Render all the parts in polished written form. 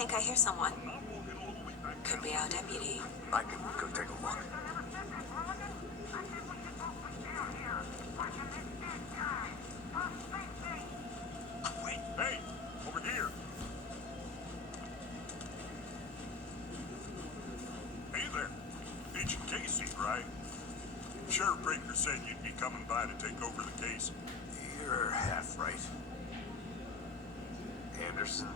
think I hear someone. Could be our deputy. I can go take a look. Wait, hey, over here. Hey there. Agent Casey, right? Sheriff Breaker said you'd be coming by to take over the case. You're half right. Anderson?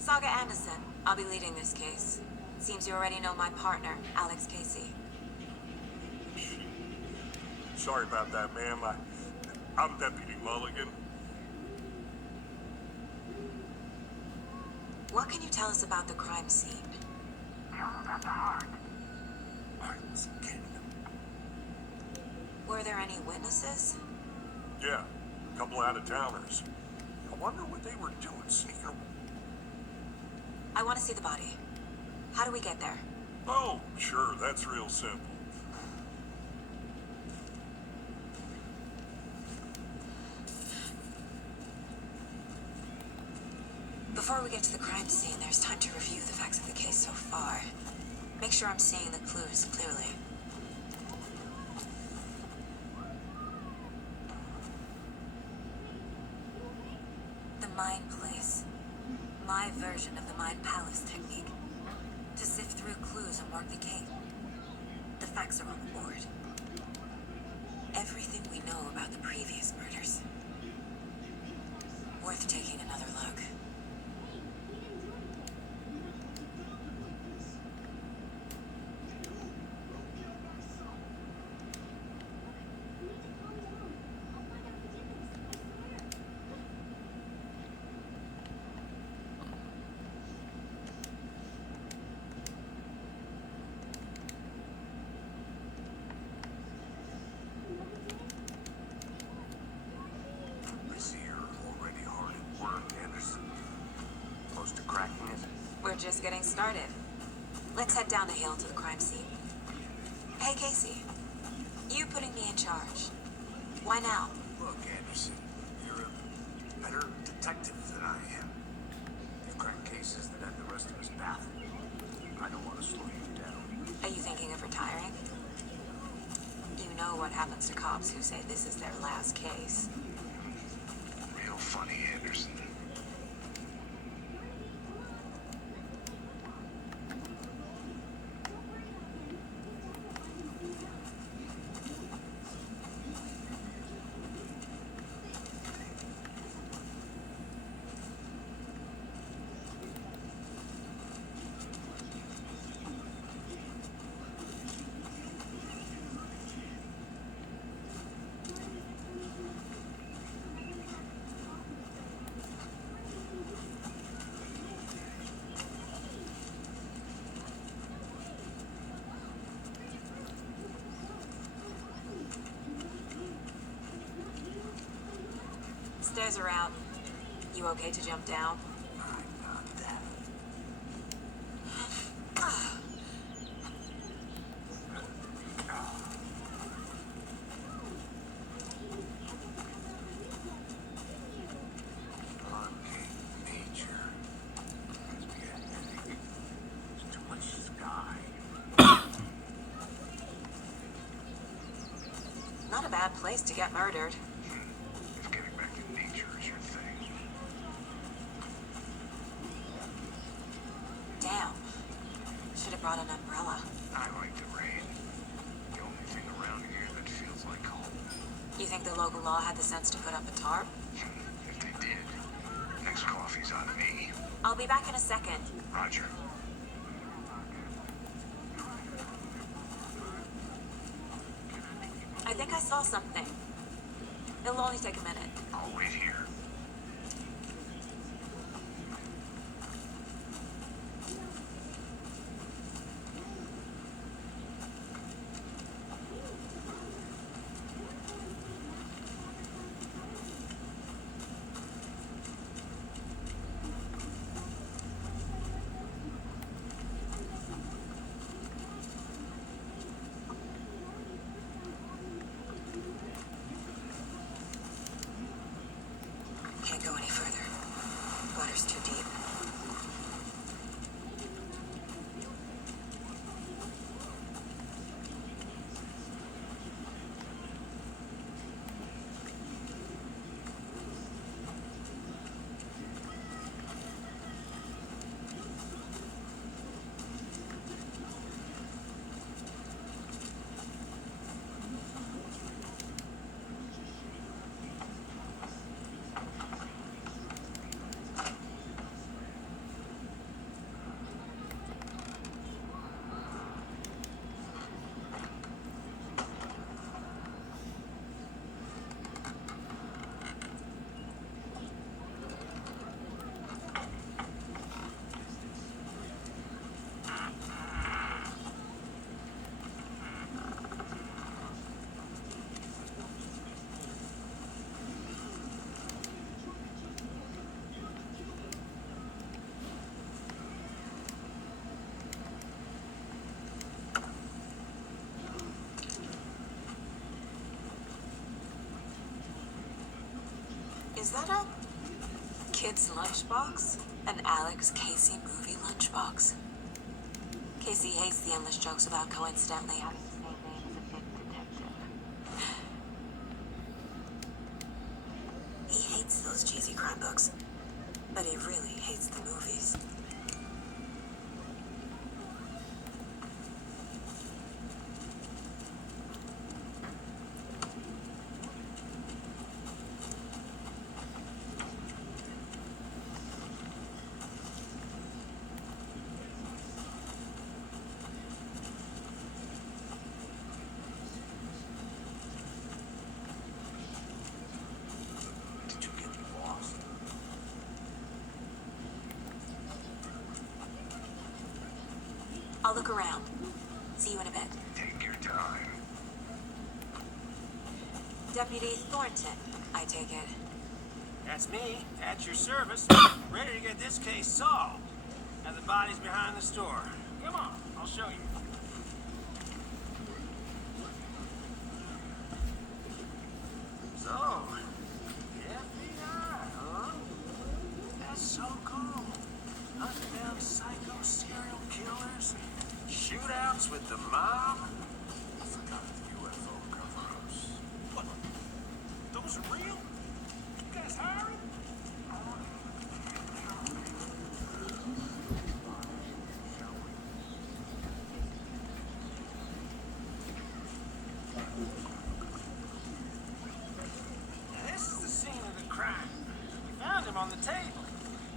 Saga Anderson. I'll be leading this case. Seems you already know my partner, Alex Casey. Sorry about that, ma'am. I'm Deputy Mulligan. What can you tell us about the crime scene? Tell about the heart. I was kidding. Were there any witnesses? Yeah, a couple out-of-towners. I wonder what they were doing sneaking. I want to see the body. How do we get there? Oh, sure, that's real simple. Before we get to the crime scene, there's time to review the facts of the case so far. Make sure I'm seeing the clues clearly. The Mind Place. My version of the Mind Palace technique. To sift through clues and work the case. The facts are on the board. Everything we know about the previous murders. Worth taking another look. I see you're already hard at work, Anderson. Close to cracking it? We're just getting started. Let's head down the hill to the crime scene. Hey, Casey. You putting me in charge. Why now? Look, Anderson, you're a better detective than I am. You've cracked cases that have the rest of us baffled. I don't want to slow you down. Are you thinking of retiring? You know what happens to cops who say this is their last case. Real funny, Anderson. Stairs are out. You okay to jump down? I'm not that. Uncanny nature. Gives me a headache. There's too much sky. Not a bad place to get murdered. If getting back in nature is your thing. Damn. Should have brought an umbrella. I like the rain. The only thing around here that feels like home. You think the local law had the sense to put up a tarp? If they did, next coffee's on me. I'll be back in a second. Roger. I think I saw something. It'll only take a minute. I'll wait here. Is that a kid's lunchbox? An Alex Casey movie lunchbox? Casey hates the endless jokes about coincidentally having the same name as a big detective. He hates those cheesy crime books, but he really hates the movies. Did you get lost? I'll look around. See you in a bit. Take your time. Deputy Thornton, I take it. That's me, at your service, ready to get this case solved. Now the body's behind the store. Come on, I'll show you. So, the FBI, huh? That's so cool. Hunting down psycho serial killers, shootouts with the mob. I forgot the UFO cover-ups. What? Those are real? You guys hiring? Now, this is the scene of the crime. We found him on the table.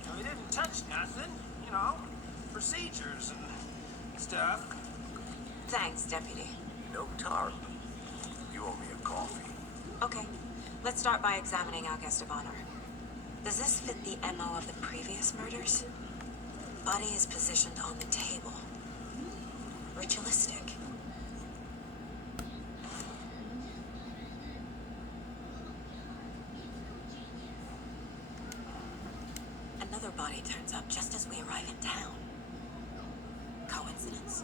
Now, he didn't touch nothing, you know, procedures and stuff. Thanks, Deputy. No tarp. You owe me a coffee. Okay, let's start by examining our guest of honor. Does this fit the MO of the previous murders? Body is positioned on the table. Ritualistic. Another body turns up just as we arrive in town. Coincidence?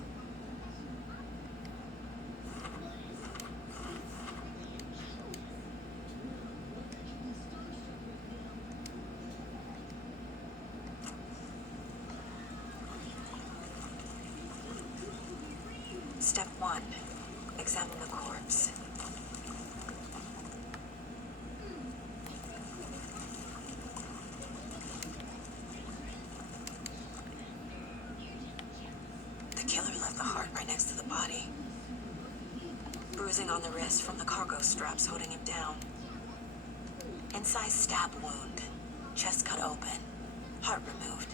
Step 1. Examine the corpse. The killer left the heart right next to the body. Bruising on the wrist from the cargo straps holding him down. Incised stab wound. Chest cut open. Heart removed.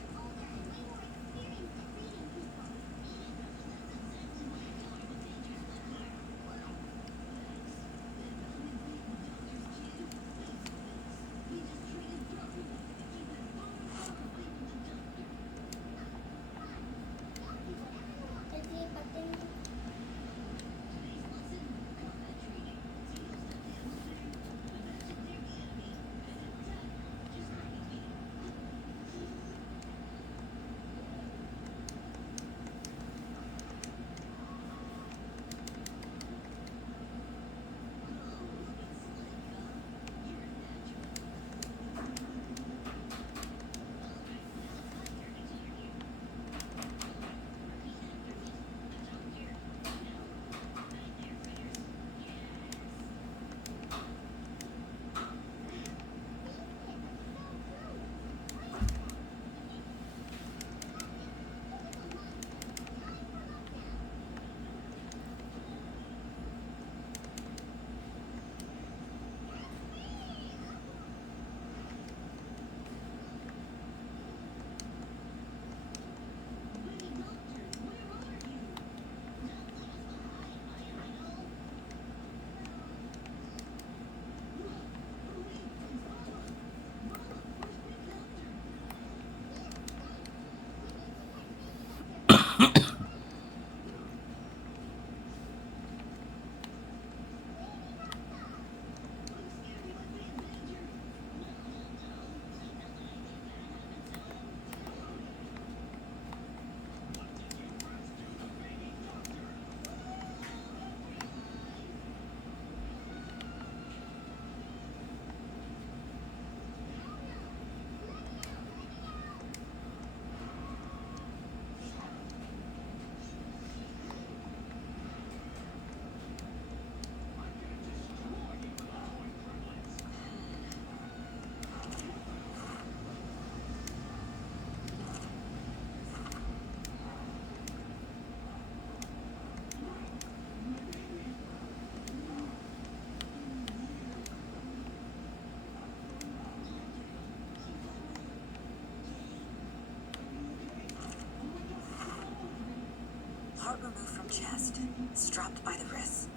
removed from chest, strapped by the wrists.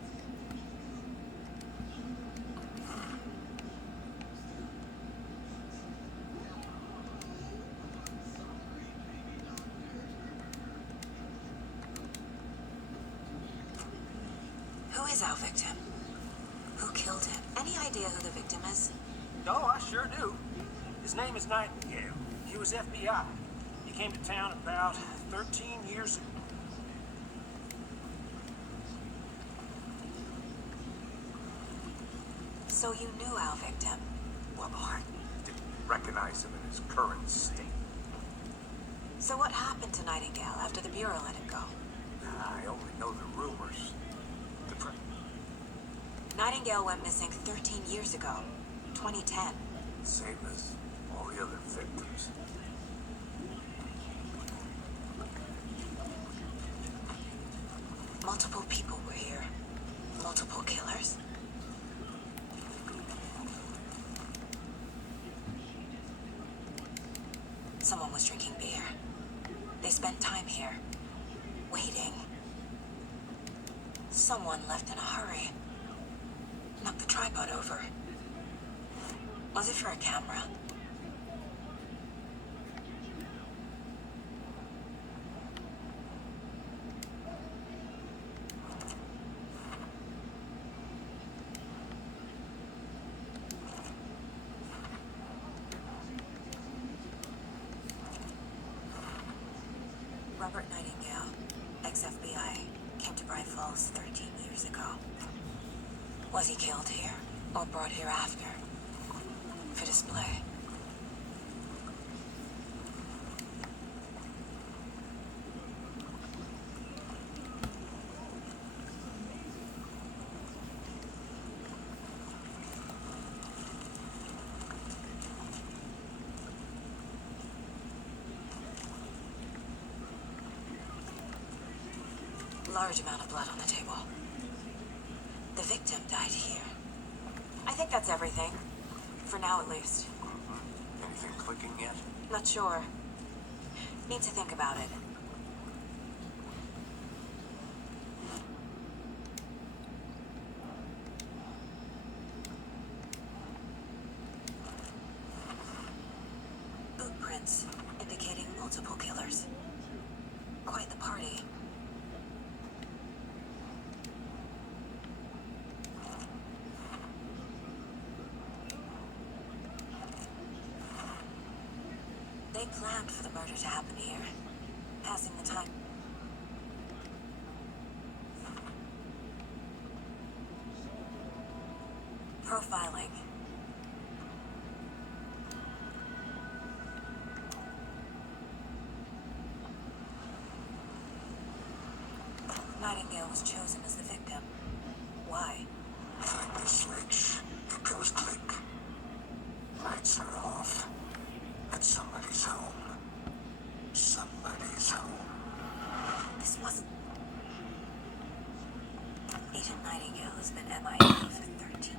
Who is our victim? Who killed him? Any idea who the victim is? Oh, I sure do. His name is Nightingale. He was FBI. He came to town about 13 years ago. So you knew our victim? Well, I didn't recognize him in his current state. So what happened to Nightingale after the Bureau let him go? I only know the rumors. Nightingale went missing 13 years ago, 2010. Same as all the other victims. Multiple people were here. Multiple killers. Someone was drinking beer. They spent time here, waiting. Someone left in a hurry. Knocked the tripod over. Was it for a camera? Robert Nightingale, ex-FBI, came to Bright Falls 13 years ago. Was he killed here, or brought here after? For display. Large amount of blood on the table. The victim died here. I think that's everything. For now, at least. Anything clicking yet? Not sure. Need to think about it. Boot prints indicating multiple killers. Quite the party. They planned for the murder to happen here, passing the time. Profiling. Nightingale was chosen as the victim. Why? Find the switch. It goes click. Lights are off. At somebody's home. Somebody's home. This wasn't... Agent Nightingale has been MIA for 13.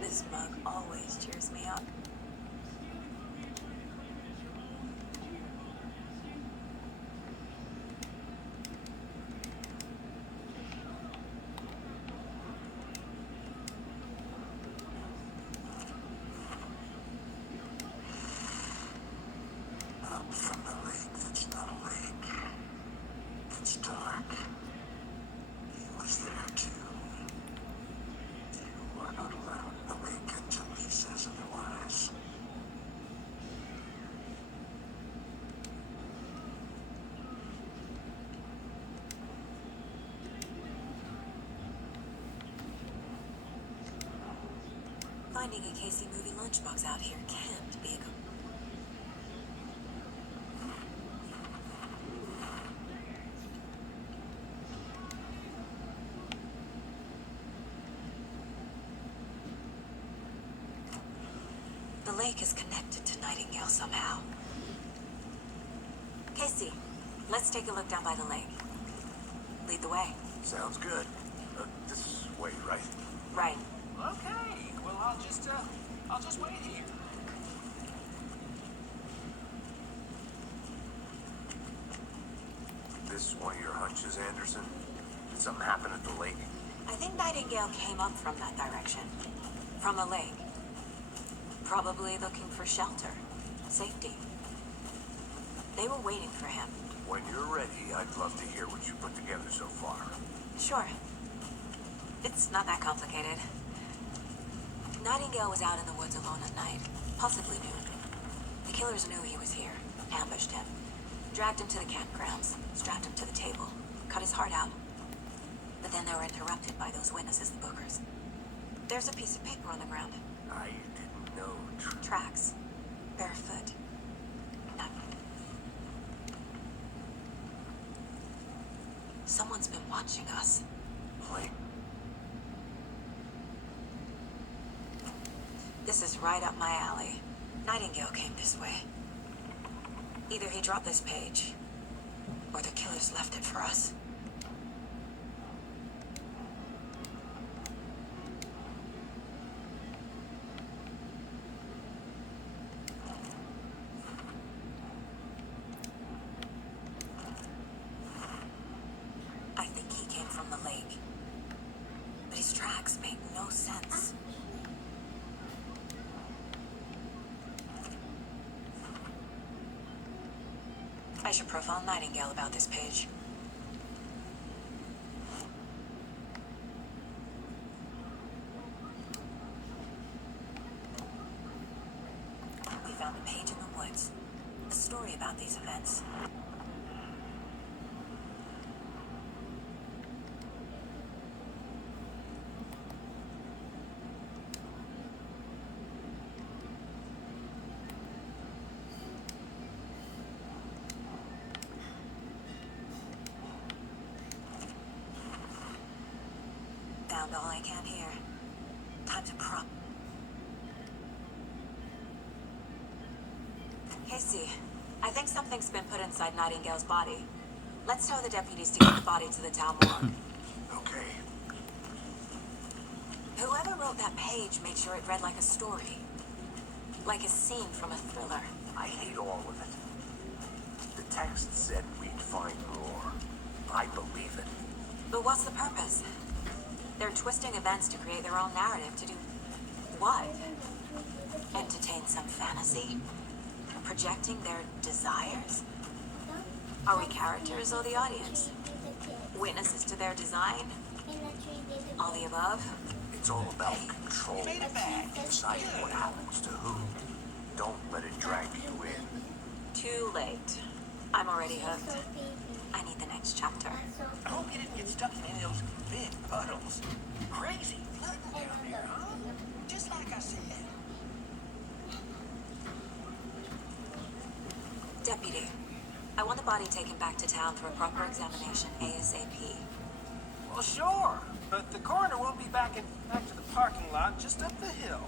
This mug always cheers me up. Up from the lake that's not a lake. It's dark. He was there too. You are not allowed in the lake until he says otherwise. Finding a Casey movie lunchbox out here can't be a... The lake is connected to Nightingale somehow. Casey, let's take a look down by the lake. Lead the way. Sounds good. This way, right? Right. Okay, well, I'll just wait here. This one of your hunches, Anderson? Did something happen at the lake? I think Nightingale came up from that direction. From the lake. Probably looking for shelter. Safety. They were waiting for him. When you're ready, I'd love to hear what you put together so far. Sure. It's not that complicated. Nightingale was out in the woods alone at night. Possibly noon. The killers knew he was here. Ambushed him. Dragged him to the campgrounds. Strapped him to the table. Cut his heart out. But then they were interrupted by those witnesses, the bookers. There's a piece of paper on the ground. I didn't know. Tracks. Barefoot. None. Someone's been watching us. Like, This is right up my alley. Nightingale came this way. Either he dropped this page, or the killers left it for us. I think he came from the lake. But his tracks make no sense. I should profile Nightingale about this page. We found a page in the woods. A story about these events. Found all I can here. Time to prop. Casey, I think something's been put inside Nightingale's body. Let's tell the deputies to get the body to the town morgue. okay. Whoever wrote that page made sure it read like a story. Like a scene from a thriller. I hate all of it. The text said we'd find more. I believe it. But what's the purpose? They're twisting events to create their own narrative. To do what? Entertain some fantasy? Projecting their desires? Are we characters or the audience? Witnesses to their design? All the above? It's all about control. Deciding what happens to who. Don't let it drag you in. Too late. I'm already hooked. I need the next chapter. I hope you didn't get stuck in any of those big puddles. Crazy flooding down there, huh? Just like I said. Deputy, I want the body taken back to town for a proper examination ASAP. Well, sure, but the coroner will be back to the parking lot just up the hill.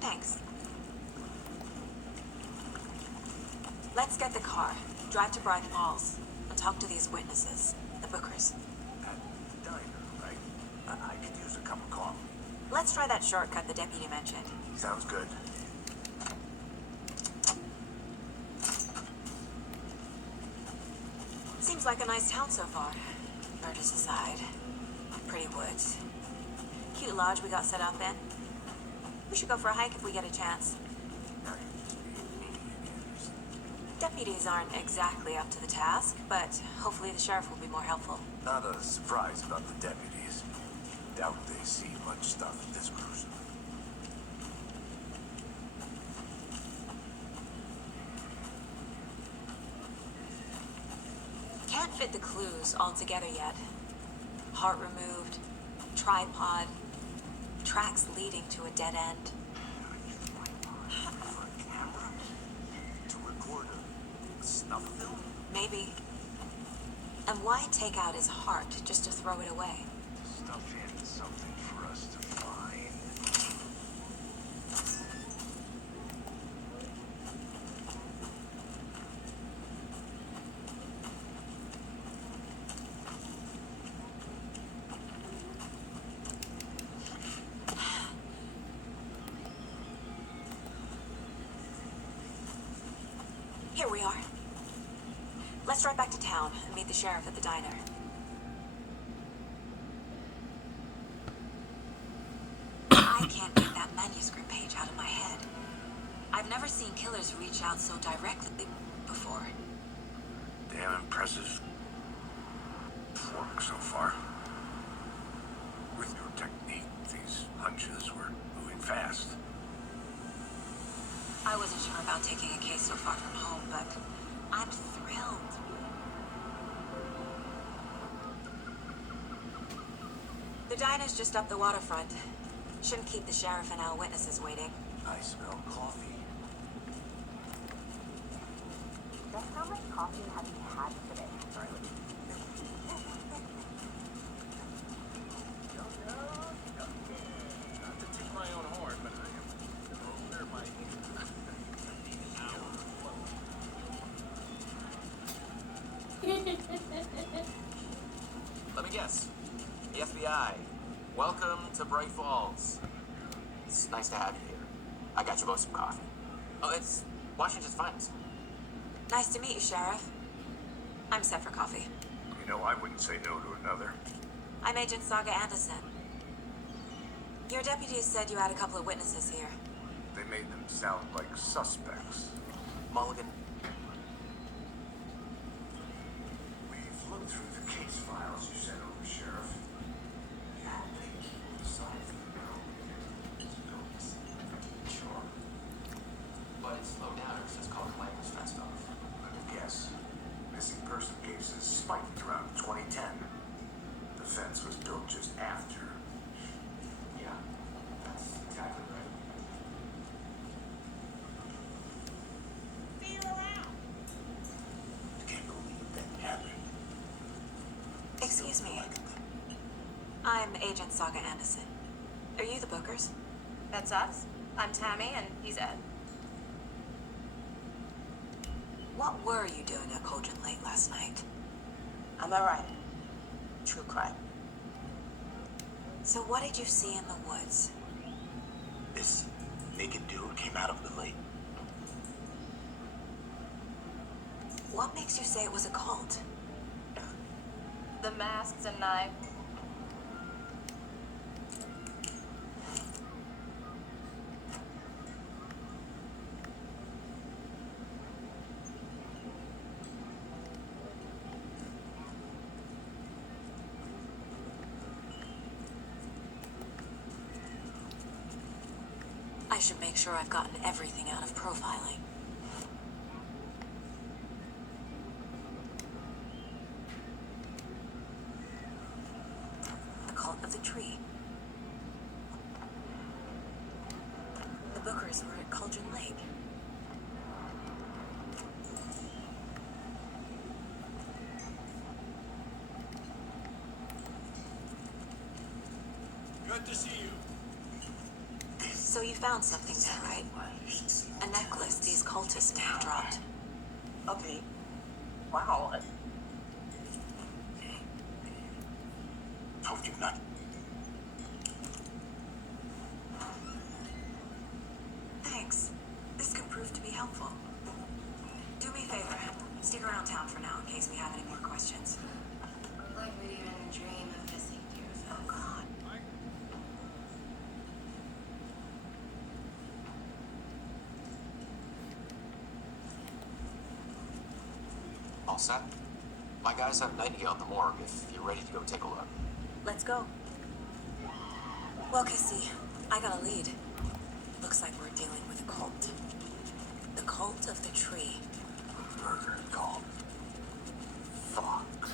Thanks. Let's get the car, drive to Brighton Falls, and talk to these witnesses, the bookers. At the diner, right? I could use a cup of coffee. Let's try that shortcut the deputy mentioned. Sounds good. Seems like a nice town so far. Murders aside. Pretty woods. Cute lodge we got set up in. We should go for a hike if we get a chance. Deputies aren't exactly up to the task, but hopefully the sheriff will be more helpful. Not a surprise about the deputies. Doubt they see much stuff this gruesome. Can't fit the clues all together yet. Heart removed, tripod, tracks leading to a dead end. For a camera? To record a snuff film? Maybe. And why take out his heart just to throw it away? Stuff in something for us to find. Here we are. Let's drive back to town and meet the sheriff at the diner. I can't get that manuscript page out of my head. I've never seen killers reach out so directly before. Damn impressive work so far. With your technique, these hunches were moving fast. I wasn't sure about taking a case so far from home, but I'm thrilled. The diner's just up the waterfront. Shouldn't keep the sheriff and our witnesses waiting. I smell coffee. Just how much coffee have you had today, Charlie? Not to toot my own horn, but I am older my Let me guess. The FBI. Welcome to Bright Falls. It's nice to have you here. I got you both some coffee. Oh, it's Washington's finest. Nice to meet you, Sheriff. I'm set for coffee. You know, I wouldn't say no to another. I'm Agent Saga Anderson. Your deputies said you had a couple of witnesses here. They made them sound like suspects. Mulligan. We've looked through the case files you sent over, Sheriff. You have any people aside from the girl who notes? Sure. But it slowed down ever since Colin Lake was fenced off. Yes. Missing person cases spiked around 2010. The fence was built just after. Yeah, that's exactly right. I can't believe that happened. Excuse me. I'm Agent Saga Anderson. Are you the Bookers? That's us. I'm Tammy, and he's Ed. What were you doing at Cauldron Lake last night? I'm a writer. True crime. So what did you see in the woods? This naked dude came out of the lake. What makes you say it was a cult? The masks and knife. I should make sure I've gotten everything out of profiling. The cult of the tree. The Bookers were at Cauldron Lake. Good to see you. So you found something there, right? A necklace these cultists may have dropped. Okay. Wow. Told you not. Thanks. This could prove to be helpful. Do me a favor. Stick around town for now in case we have any more questions. Like we even dream of missing dear Oh, friends. God. All set? My guys have Nightingale in the morgue if you're ready to go take a look. Let's go. Well, Casey, I got a lead. Looks like we're dealing with a cult. The cult of the tree. Murder call. Fuck.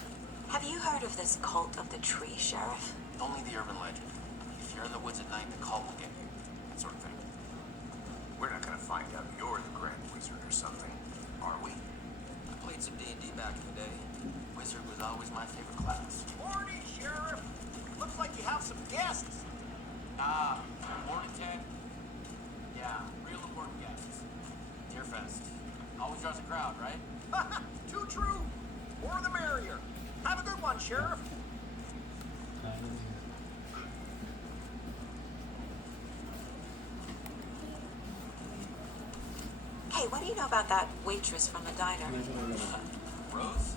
Have you heard of this cult of the tree, Sheriff? Only the urban legend. If you're in the woods at night, the cult will get you. That sort of thing. We're not gonna find out you're the Grand Wizard or something, are we? I played some D&D back in the day. Wizard was always my favorite class. Morning, Sheriff. Looks like you have some guests. Ah, morning, Ted. Yeah, real important guests. Deerfest. Always draws a crowd, right? Too true. More the merrier. Have a good one, Sheriff. Hey, what do you know about that waitress from the diner? Rose?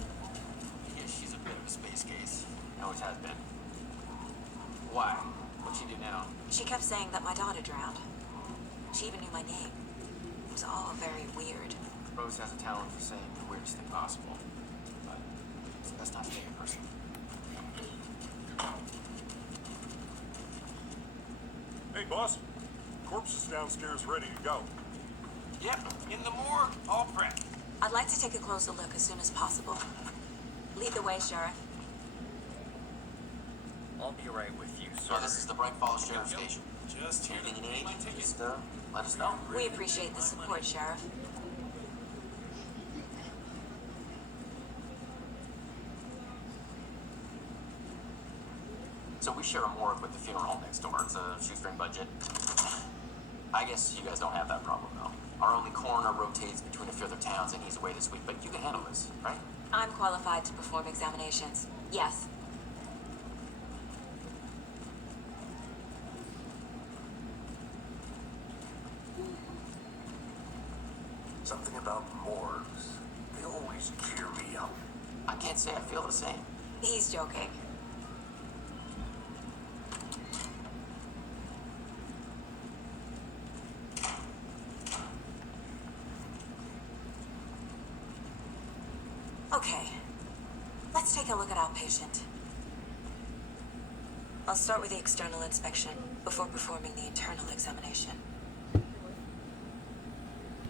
Yeah, she's a bit of a space case. Always has been. Why? What'd she do now? She kept saying that my daughter drowned. She even knew my name. It was all very weird. Rose has a talent for saying the weirdest thing possible. But that's not being a person. Hey, boss. Corpse is downstairs ready to go. Yep, in the morgue, all prepped. I'd like to take a closer look as soon as possible. Lead the way, Sheriff. I'll be right with you, sir. So this is the Bright Falls Sheriff Station. Just here Anything to you need, my ticket. just let us know. We appreciate the support, Sheriff. So we share a morgue with the funeral home next door. It's a shoestring budget. I guess you guys don't have that problem, though. Our only coroner rotates between a few other towns, and he's away this week. But you can handle this, right? I'm qualified to perform examinations. Yes. Something about morgues. They always cheer me up. I can't say I feel the same. He's joking. Okay, let's take a look at our patient. I'll start with the external inspection before performing the internal examination.